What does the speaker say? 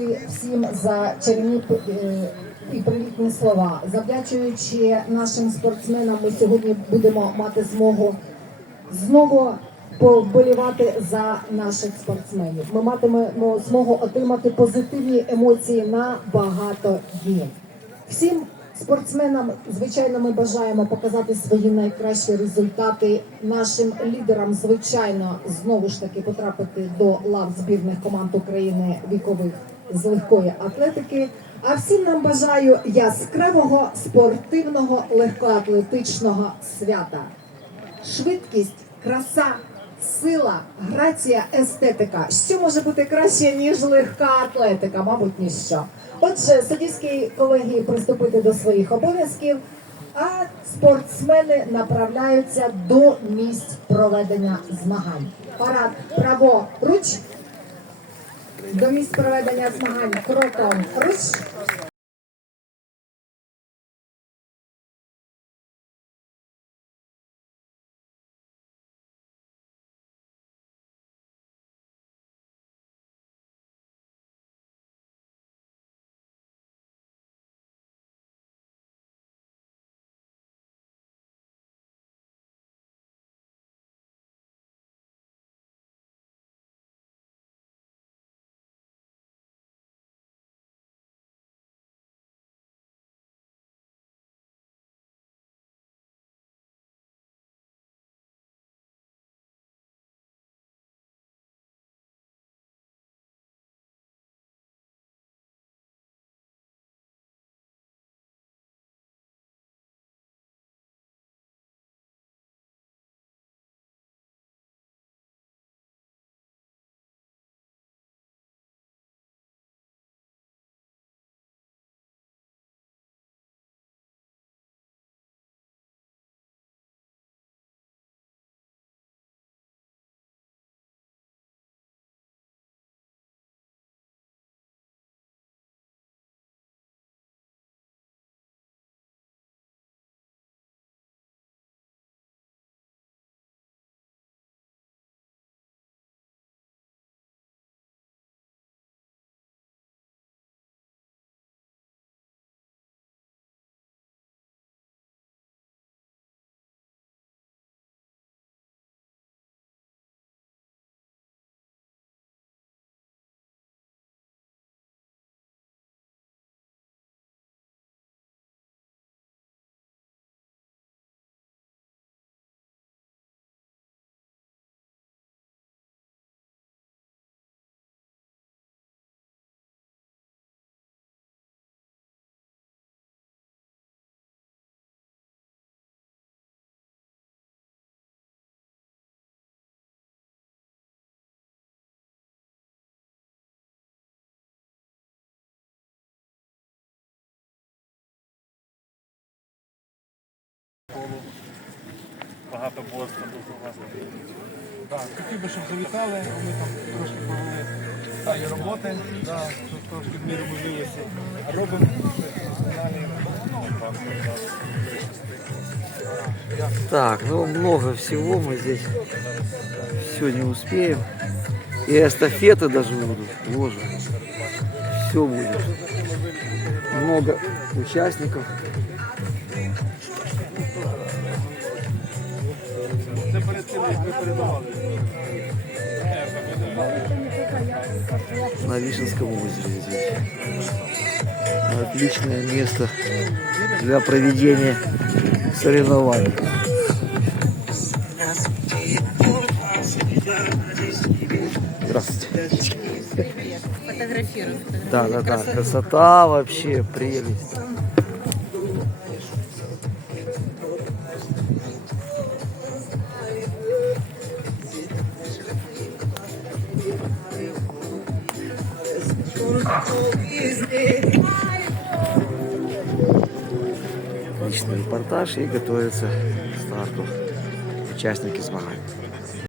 подякувати всім за чарівні е, і привітні слова. Завдячуючи нашим спортсменам, ми сьогодні будемо мати змогу знову повболівати за наших спортсменів. Ми матимемо змогу отримати позитивні емоції на багато днів. Всім спортсменам, звичайно, ми бажаємо показати свої найкращі результати. Нашим лідерам, звичайно, знову ж таки потрапити до лав збірних команд України вікових з легкої атлетики. А всім нам бажаю яскравого спортивного легкоатлетичного свята швидкість, краса, сила, грація, естетика. Що може бути краще, ніж легка атлетика? Мабуть, ніщо. Отже, суддівській колегії приступити до своїх обов'язків, а спортсмени направляються до місць проведення змагань. Парад праворуч до місць проведення змагань кроком руч. Багато борства дуже класно. Так, хотів би, щоб завітали, ми там трошки провели сталі роботи, да, тут трошки в міру можливості. Робимо далі. Так, ну много всего мы здесь все не успеем. И эстафеты даже будут. Боже. Все будет. Много участников. Ви передавали. на Вишенском озере здесь. Отличное место для проведения соревнований. Здравствуйте. Фотографирую. Да, да, да. Красота вообще, прелесть. Отличный репортаж и готовится к старту участники змагань.